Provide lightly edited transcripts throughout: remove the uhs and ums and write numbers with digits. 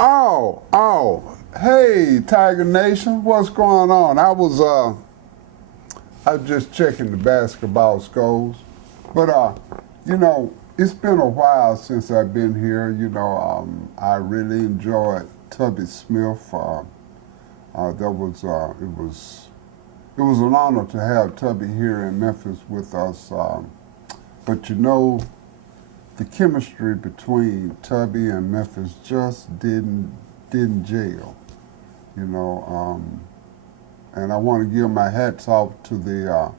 Hey, Tiger Nation, what's going on? I was just checking the basketball scores, but it's been a while since I've been here. I really enjoyed Tubby Smith. It was an honor to have Tubby here in Memphis with us. But the chemistry between Tubby and Memphis just didn't gel. And I want to give my hats off to the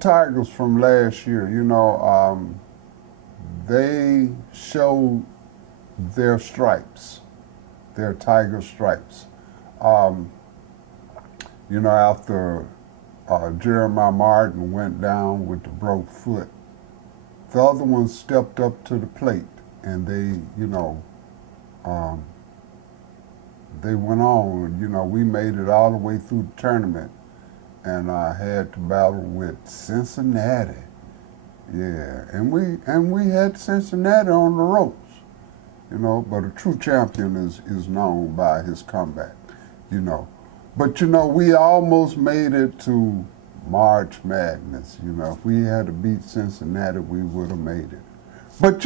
Tigers from last year. They showed their stripes, their Tiger stripes. After Jeremiah Martin went down with the broke foot, the other one stepped up to the plate, and they went on. We made it all the way through the tournament, and I had to battle with Cincinnati. Yeah, and we had Cincinnati on the ropes. But a true champion is known by his comeback. But we almost made it to March Madness. If we had to beat Cincinnati, we would have made it. But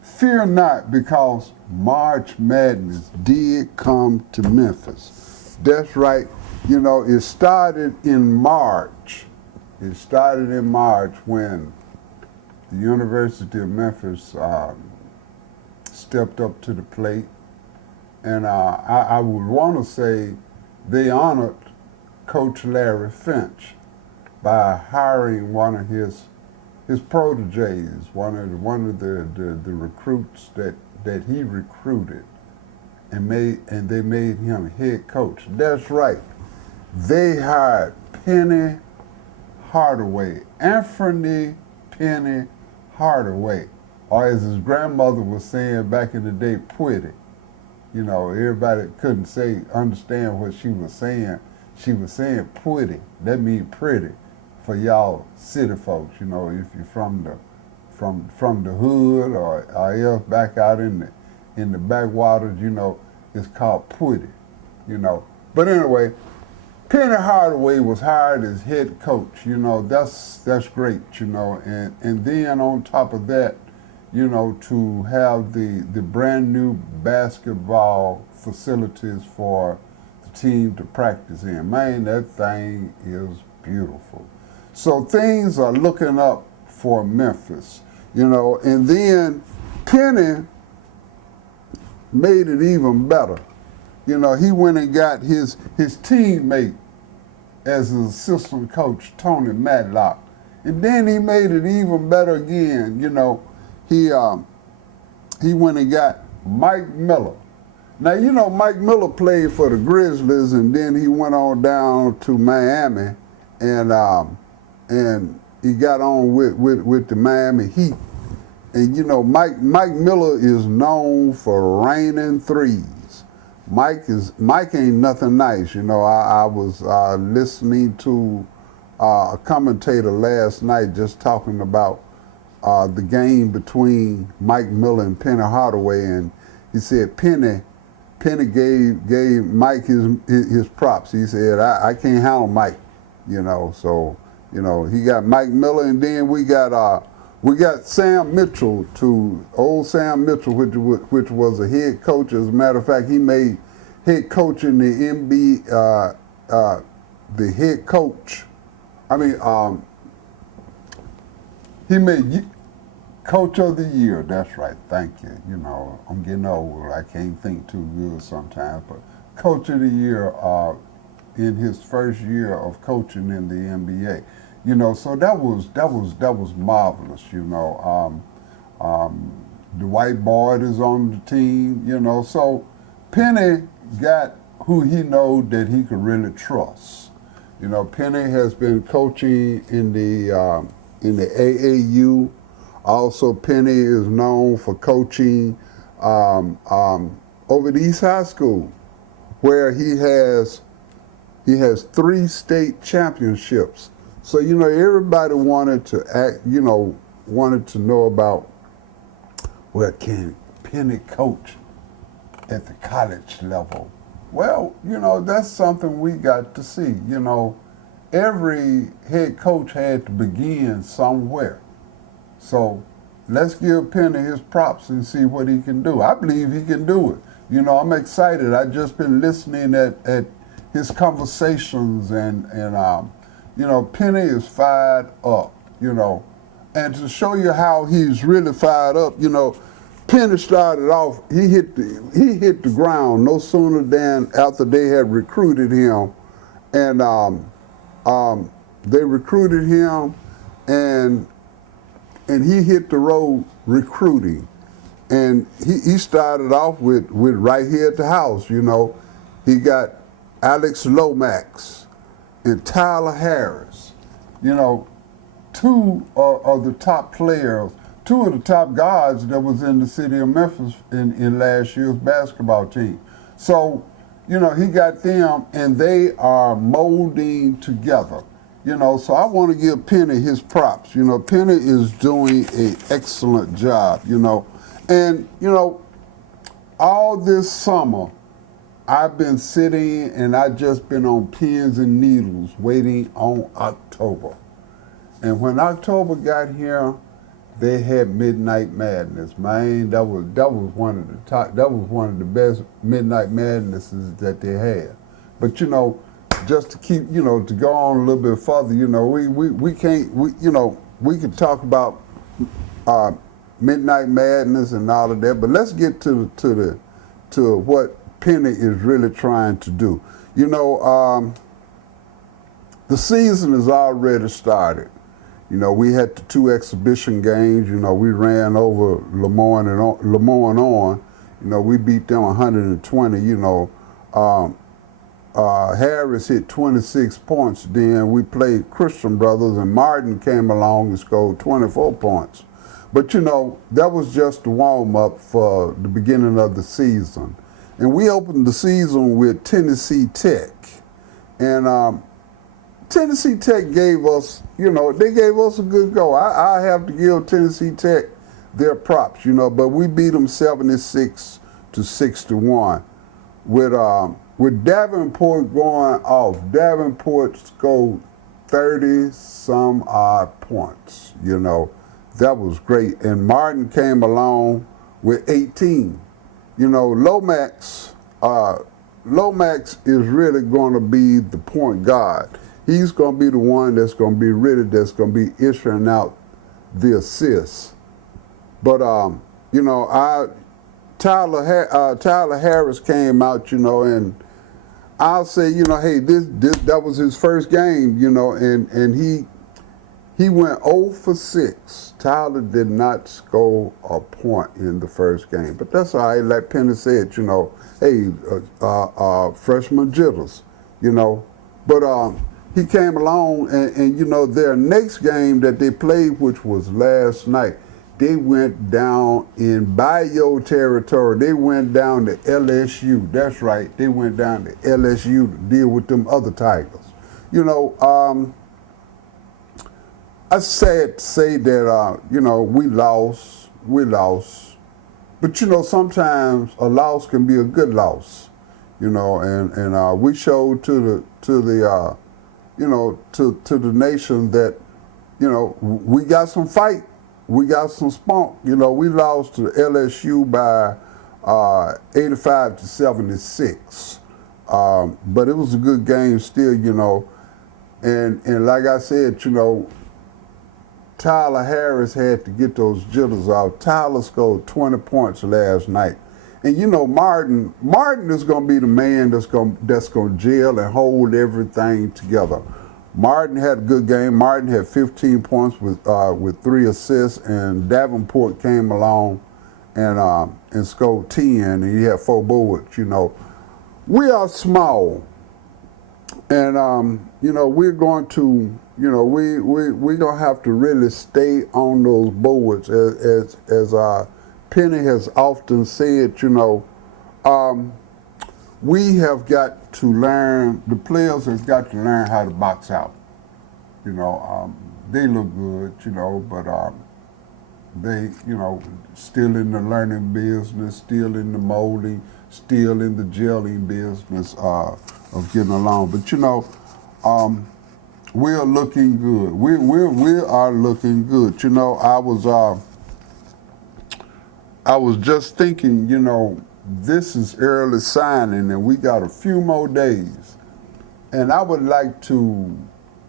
fear not, because March Madness did come to Memphis. That's right. It started in March. It started in March when the University of Memphis stepped up to the plate. And I would want to say they honored Coach Larry Finch by hiring one of his proteges, one of the recruits that he recruited, and they made him head coach. That's right. They hired Penny Hardaway, Anthony Penny Hardaway, or as his grandmother was saying back in the day, Pwitty. Everybody couldn't understand what she was saying. She was saying Pwitty. That means pretty for y'all city folks. If you're from the hood or else back out in the backwaters, it's called Pwitty. But anyway, Penny Hardaway was hired as head coach. That's great. And then on top of that, to have the brand new basketball facilities for the team to practice in. Man, that thing is beautiful. So things are looking up for Memphis, and then Penny made it even better. He went and got his teammate as his assistant coach, Tony Matlock. And then he made it even better again. He went and got Mike Miller. Now, Mike Miller played for the Grizzlies, and then he went on down to Miami, and he got on with the Miami Heat. And, Mike Miller is known for raining threes. Mike ain't nothing nice. I was listening to a commentator last night just talking about the game between Mike Miller and Penny Hardaway, and he said Penny gave Mike his props. He said, I can't handle Mike, so he got Mike Miller, and then we got Sam Mitchell, old Sam Mitchell, which was a head coach. As a matter of fact, he made head coach in the NBA, the head coach. He made Coach of the Year. That's right. Thank you. I'm getting old. I can't think too good sometimes. But Coach of the Year in his first year of coaching in the NBA. So that was marvelous. The white boy is on the team. So Penny got who he know that he could really trust. Penny has been coaching in the AAU. Also, Penny is known for coaching over at East High School, where he has 3 state championships. So everybody wanted to know about, well, can Penny coach at the college level. Well, that's something we got to see. Every head coach had to begin somewhere. So let's give Penny his props and see what he can do. I believe he can do it. I'm excited. I've just been listening at his conversations, and Penny is fired up, And to show you how he's really fired up, Penny started off, he hit the ground no sooner than after they had recruited him. And they recruited him, and he hit the road recruiting. And he started off with right here at the house, He got Alex Lomax and Tyler Harris, two of the top players, two of the top guards that was in the city of Memphis in last year's basketball team. So, he got them, and they are molding together. So I want to give Penny his props. Penny is doing an excellent job, And, all this summer, I've been sitting and I've just been on pins and needles waiting on October. And when October got here, they had Midnight Madness. Man, that was one of the top. That was one of the best Midnight Madnesses that they had. But just to keep to go on a little bit further, we could talk about Midnight Madness and all of that. But let's get to what Penny is really trying to do. The season has already started. We had the 2 exhibition games. We ran over Lemoyne on. We beat them 120. Harris hit 26 points. Then we played Christian Brothers, and Martin came along and scored 24 points. But that was just the warm up for the beginning of the season. And we opened the season with Tennessee Tech, and Tennessee Tech gave us, they gave us a good go. I have to give Tennessee Tech their props, but we beat them 76-61 with Davenport going off. Davenport scored 30-some odd points, That was great. And Martin came along with 18. Lomax is really going to be the point guard. He's going to be the one that's going to be that's going to be issuing out the assists. But, Tyler Harris came out, and I'll say, hey, that was his first game, and he went 0 for 6. Tyler did not score a point in the first game. But that's all right. Like Penny said, hey, freshman jitters, But he came along, and their next game that they played, which was last night, they went down in Bayou territory. They went down to LSU. That's right. They went down to LSU to deal with them other Tigers. I sad to say that, we lost. But, sometimes a loss can be a good loss, and we showed to the nation that, we got some fight. We got some spunk. We lost to LSU by 85-76. But it was a good game still, And like I said, Tyler Harris had to get those jitters out. Tyler scored 20 points last night. And Martin is going to be the man that's going to gel and hold everything together. Martin had a good game. Martin had 15 points with 3 assists, and Davenport came along and scored 10, and he had 4 boards. We are small, and we're going to we're gonna have to really stay on those boards, as Penny has often said. We have got to learn. The players have got to learn how to box out. They look good, but they, still in the learning business, still in the molding, still in the gelling business of getting along. But you know, we're looking good. We are looking good. You know, I was just thinking, you know, this is early signing and we got a few more days. And I would like to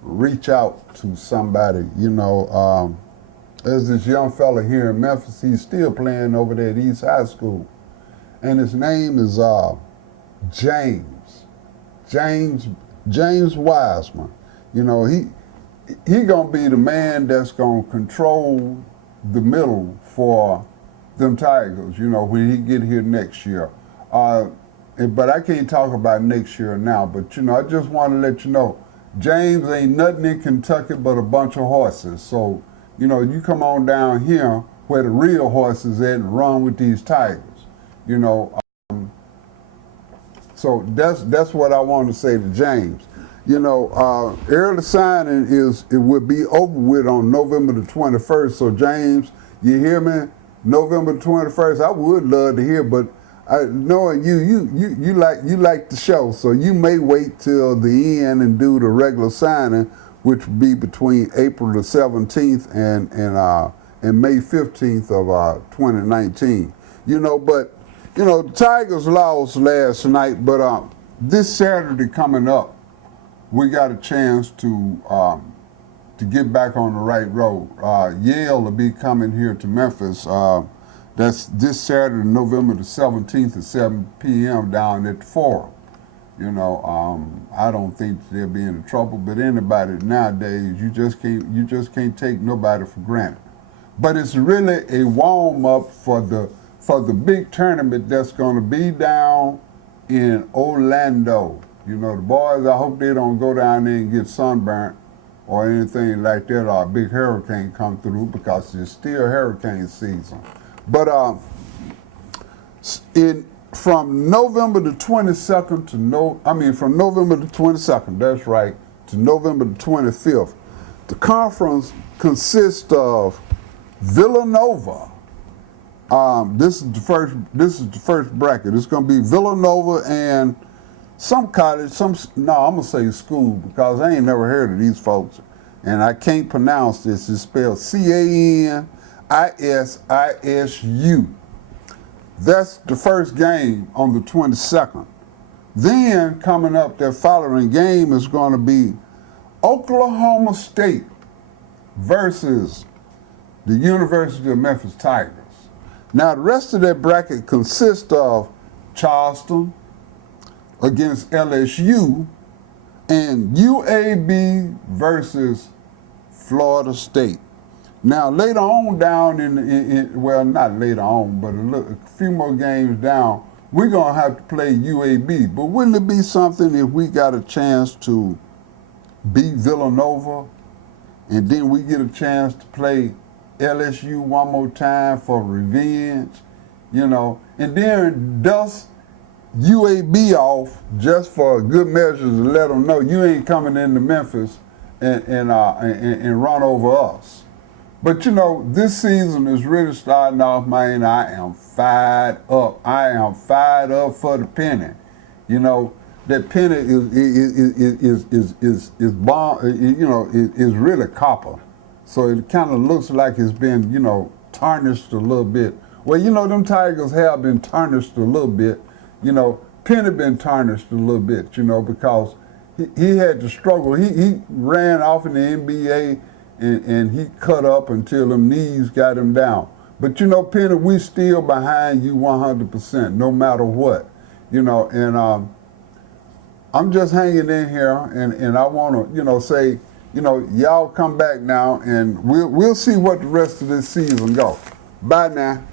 reach out to somebody, you know, there's this young fella here in Memphis, he's still playing over there at East High School. And his name is James Wiseman. You know, he gonna be the man that's gonna control the middle for them Tigers, you know, when he get here next year. But I can't talk about next year now, but you know, I just want to let you know, James ain't nothing in Kentucky but a bunch of horses. So, you know, you come on down here where the real horses at and run with these Tigers, you know. So that's what I want to say to James. You know, early signing it will be over with on November the 21st. So James, you hear me? November the 21st. I would love to hear, but knowing you like the show, so you may wait till the end and do the regular signing, which would be between April the 17th and May 15th of 2019. You know, but you know, the Tigers lost last night, but this Saturday coming up, we got a chance to get back on the right road. Yale will be coming here to Memphis. That's this Saturday, November the 17th at 7 p.m. down at the Forum. You know, I don't think they'll be in trouble, but anybody nowadays, you just can't take nobody for granted. But it's really a warm up for the big tournament that's going to be down in Orlando. You know, the boys, I hope they don't go down there and get sunburnt or anything like that, or a big hurricane come through, because it's still hurricane season. But from November the 22nd from November the 22nd, that's right, to November the 25th, the conference consists of Villanova. This is the first bracket. It's going to be Villanova and some college, I'm gonna say school, because I ain't never heard of these folks, and I can't pronounce this. It's spelled Canisisu. That's the first game on the 22nd. Then coming up, that following game is going to be Oklahoma State versus the University of Memphis Tigers. Now the rest of that bracket consists of Charleston against LSU and UAB versus Florida State. Now later on down well, not later on, but a few more games down, we're gonna have to play UAB. But wouldn't it be something if we got a chance to beat Villanova and then we get a chance to play LSU one more time for revenge, you know, and then dust UAB off just for good measure to let them know you ain't coming into Memphis and run over us. But you know, this season is really starting off, man. I am fired up. I am fired up for the penny. You know, that penny is bomb. You know, is really copper. So it kind of looks like it's been, you know, tarnished a little bit. Well, you know, them Tigers have been tarnished a little bit. You know, Penny been tarnished a little bit, you know, because he had to struggle. He ran off in the NBA and he cut up until them knees got him down. But, you know, Penny, we still behind you 100%, no matter what. You know, and I'm just hanging in here, and I want to, you know, say, you know, y'all come back now, and we'll see what the rest of this season go. Bye now.